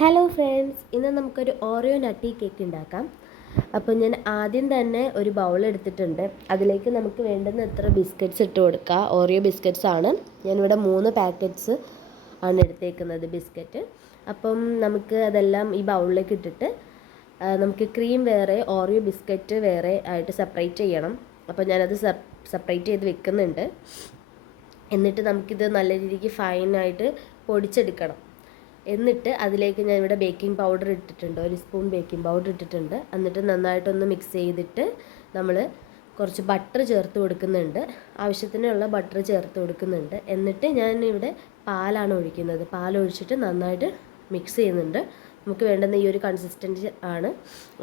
Hello friends, ഇന്ന് നമുക്കൊരു Oreo nutty cake ഉണ്ടാക്കാം. അപ്പോൾ ഞാൻ ആദ്യം തന്നെ ഒരു ബൗൾ എടുത്തിട്ടുണ്ട്. അതിലേക്ക് നമുക്ക് വേണ്ടുന്ന എത്ര ബിസ്ക്കറ്റ്സ് ഇട്ട് കൊടുക്കുക. ഓറിയോ ബിസ്ക്കറ്റ്സ് ആണ്. ഞാനിവിടെ 3 പാക്കറ്റ്സ് ആണ് എടുത്തേക്കുന്നത് ബിസ്ക്കറ്റ്. അപ്പം നമുക്ക് അതെല്ലാം ഈ ബൗളിലേക്ക് ഇട്ടിട്ട് നമുക്ക് ക്രീം വേറെ ഓറിയോ ബിസ്ക്കറ്റ് വേറെ ആയിട്ട് സെപ്പറേറ്റ് ചെയ്യണം. അപ്പോൾ ഞാനത് സെപ്പറേറ്റ് ചെയ്ത് വെക്കുന്നുണ്ട്. എന്നിട്ട് നമുക്കിത് നല്ല രീതിക്ക് ഫൈനായിട്ട് പൊടിച്ചെടുക്കണം. എന്നിട്ട് അതിലേക്ക് ഞാൻ ഇവിടെ ബേക്കിംഗ് പൗഡർ ഇട്ടിട്ടുണ്ട്, 1 സ്പൂൺ ബേക്കിംഗ് പൗഡർ ഇട്ടിട്ടുണ്ട്. എന്നിട്ട് നന്നായിട്ടൊന്ന് മിക്സ് ചെയ്തിട്ട് നമ്മൾ കുറച്ച് ബട്ടർ ചേർത്ത് കൊടുക്കുന്നുണ്ട്. ആവശ്യത്തിനുള്ള ബട്ടർ ചേർത്ത് കൊടുക്കുന്നുണ്ട്. എന്നിട്ട് ഞാൻ ഇവിടെ പാലാണ് ഒഴിക്കുന്നത്. പാലൊഴിച്ചിട്ട് നന്നായിട്ട് മിക്സ് ചെയ്യുന്നുണ്ട്. നമുക്ക് വേണ്ടുന്ന ഈ ഒരു കൺസിസ്റ്റൻസി ആണ്.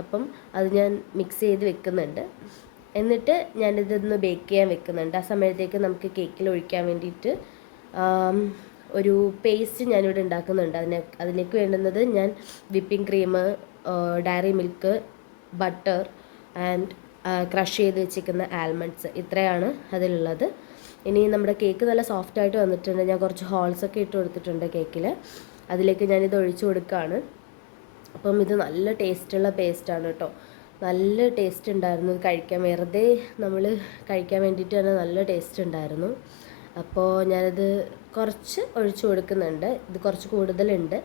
അപ്പം അത് ഞാൻ മിക്സ് ചെയ്ത് വെക്കുന്നുണ്ട്. എന്നിട്ട് ഞാനിതൊന്ന് ബേക്ക് ചെയ്യാൻ വെക്കുന്നുണ്ട്. ആ സമയത്തേക്ക് നമുക്ക് കേക്കിൽ ഒഴിക്കാൻ വേണ്ടിയിട്ട് ഒരു പേസ്റ്റ് ഞാനിവിടെ ഉണ്ടാക്കുന്നുണ്ട്. അതിലേക്ക് വേണ്ടുന്നത് ഞാൻ whipping cream, dairy milk, butter and crush ചെയ്ത് വെച്ചിരിക്കുന്ന ആൽമണ്ട്സ്, ഇത്രയാണ് അതിലുള്ളത്. ഇനി നമ്മുടെ കേക്ക് നല്ല സോഫ്റ്റായിട്ട് വന്നിട്ടുണ്ട്. ഞാൻ കുറച്ച് ഹോൾസൊക്കെ ഇട്ട് കൊടുത്തിട്ടുണ്ട് കേക്കിൽ. അതിലേക്ക് ഞാനിത് ഒഴിച്ചു കൊടുക്കുകയാണ്. അപ്പം ഇത് നല്ല ടേസ്റ്റുള്ള പേസ്റ്റാണ് കേട്ടോ. നല്ല ടേസ്റ്റ് ഉണ്ടായിരുന്നു കഴിക്കാൻ. വെറുതെ നമ്മൾ കഴിക്കാൻ വേണ്ടിയിട്ട് തന്നെ നല്ല ടേസ്റ്റ് ഉണ്ടായിരുന്നു. അപ്പോൾ ഞാനത് കുറച്ച് ഒഴിച്ചു കൊടുക്കുന്നുണ്ട്. ഇത് കുറച്ച് കൂടുതലുണ്ട്.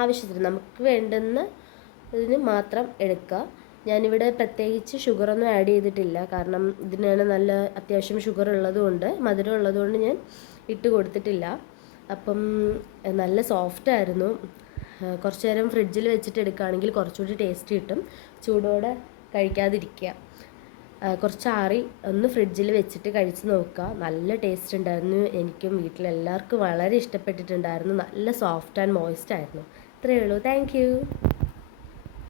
ആവശ്യത്തിന് നമുക്ക് വേണ്ടുന്ന ഇതിന് മാത്രം എടുക്കുക. ഞാനിവിടെ പ്രത്യേകിച്ച് ഷുഗറൊന്നും ആഡ് ചെയ്തിട്ടില്ല. കാരണം ഇതിനാണ് നല്ല അത്യാവശ്യം ഷുഗർ ഉള്ളതുകൊണ്ട്, മധുരം ഉള്ളതുകൊണ്ട് ഞാൻ ഇട്ട് കൊടുത്തിട്ടില്ല. അപ്പം നല്ല സോഫ്റ്റായിരുന്നു. കുറച്ച് നേരം ഫ്രിഡ്ജിൽ വെച്ചിട്ട് എടുക്കുകയാണെങ്കിൽ കുറച്ചുകൂടി ടേസ്റ്റ് കിട്ടും. ചൂടോടെ കഴിക്കാതിരിക്കുക. കുറച്ച് ആറി ഒന്ന് ഫ്രിഡ്ജിൽ വെച്ചിട്ട് കഴിച്ച് നോക്കുക. നല്ല ടേസ്റ്റ് ഉണ്ടായിരുന്നു. എനിക്കും വീട്ടിലെല്ലാവർക്കും വളരെ ഇഷ്ടപ്പെട്ടിട്ടുണ്ടായിരുന്നു. നല്ല സോഫ്റ്റ് ആൻഡ് മോയ്സ്റ്റ് ആയിരുന്നു. ഇത്രയേ ഉള്ളൂ. താങ്ക്